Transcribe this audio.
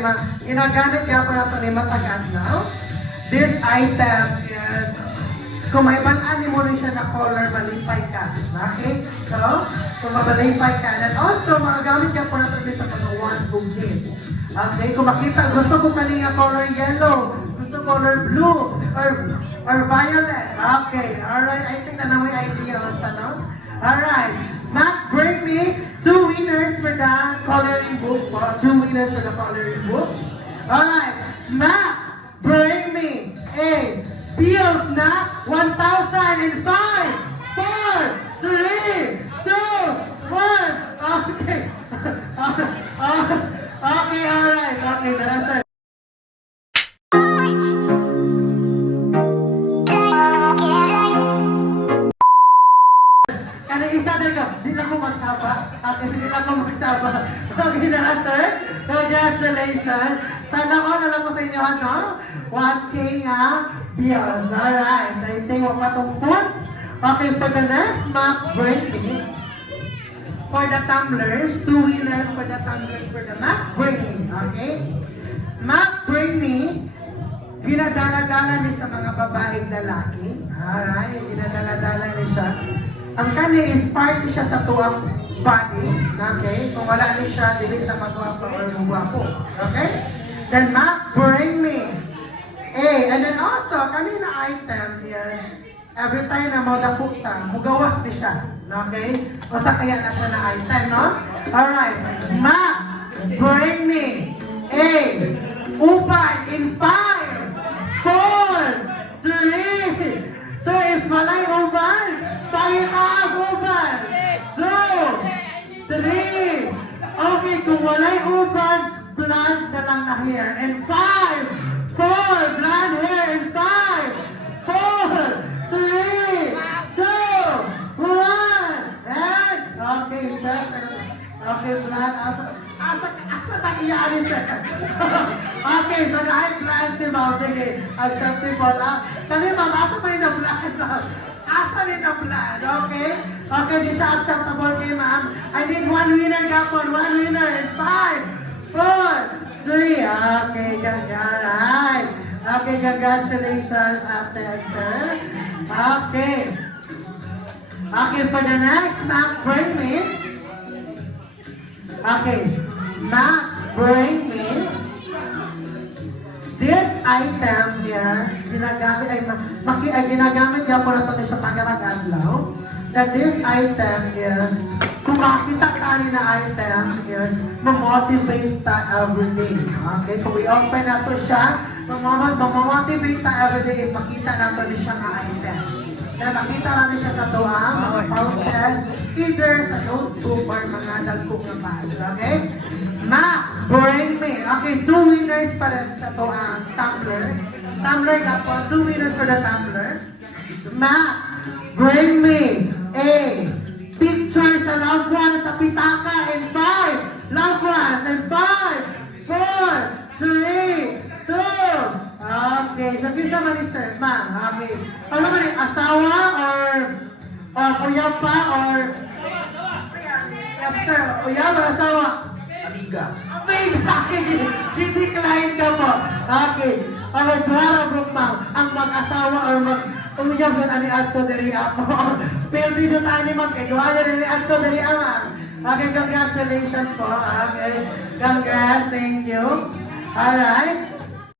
kay ginagamit kaya po nato ni matagal now. This item is, kung may banaan mo rin siya na color, malipay ka. Okay? So, kung mabalipay ka. And also, magagamit ka po nato sa mga ones kung kids. Okay? Kung makita, gusto ko kanina color yellow, gusto color blue, or violet. Okay. Alright. I think na may idea also, no? Alright. Mac, bring me 2 winners for the coloring book. 2 winners for the coloring book. Alright. Mac, bring me a bills na 1,005, 4, 3, 2, 1. Okay. Okay, alright. Okay, narasan. Isa din ka, di na ko magsaba. Hindi na ko magsaba. Okay na, sir. Congratulations. Sana ko na lang ko sa inyo, ano? 1K nga bills. Alright. I think wag matungkot. Okay, for the next Mac breaking. For the tumblers, 2 winners for the tumblers for the Mac breaking. Okay? Mac bring me. Ginadala-dala ni sa mga babaeng lalaki. Alright, ginadala-dala ni siya. Ang kanya is part siya sa tuwang body. Okay? Kung wala ni siya, dili na magwapo or magwapo. Okay? Then, Mac, bring me a. And then also, kanina item is, every time na madakuta, mugawas di siya. Okay? O sa kaya na siya na item, no? Alright. Mac, bring me a. Upan in 5, 4, 3, 2, if malay uban, pangitaas uban. 2, 3. Okay, kung walay uban, blonde na lang na hair. And 5, 4, blonde hair. And 5, 4, 3, 2, 1. And, okay, check. Okay, blonde. Asa takiyaan siya. Okay, so kahit blonde si Ma'am, sige, acceptable. Kani Ma'am, asa pa rin ang blonde? Asa rin ang blonde, okay? Okay, di siya acceptable kay Ma'am. I need 1 winner, Gapon. 1 winner. And 5, 4, 3. Okay, alright. Okay, congratulations, Ate Sir. Okay. Okay, for the next Mac, bring me. Okay. Mac, bring me this item here. Ginagamit ginagamit niya po na ito sa pagkakadlaw. That this item is, kung makita tayo na item is, ma-motivate ta everyday. Okay? Kung i-open na ito siya, ma-motivate ta everyday, ipakita na ito siya na item. Kaya makita natin siya sa tuwang, mga pouches, either sa notebook or mga dagkong na bags. Okay? Mac, bring me. Okay, 2 winners pa rin sa tuwang tumbler. Tumbler ka po, 2 winners for the tumbler. Mac, bring me a picture sa loved ones sa pitaka in 5 loved ones in 5, 4, 3, 2. Okay, so kinsa man ni sir, ma'am. Okay. Ano man ni asawa or kuya pa or yes sir, kuya ba asawa? Amiga. Amiga. Hindi client ka po. Okay. Okay, para bro ma'am, ang mag-asawa or umiyab na ani adto diri ako. Pero dito tayo ni ma'am, kay duha diri adto diri ma'am. Okay, congratulations po. Okay. Congrats, thank you. Alright.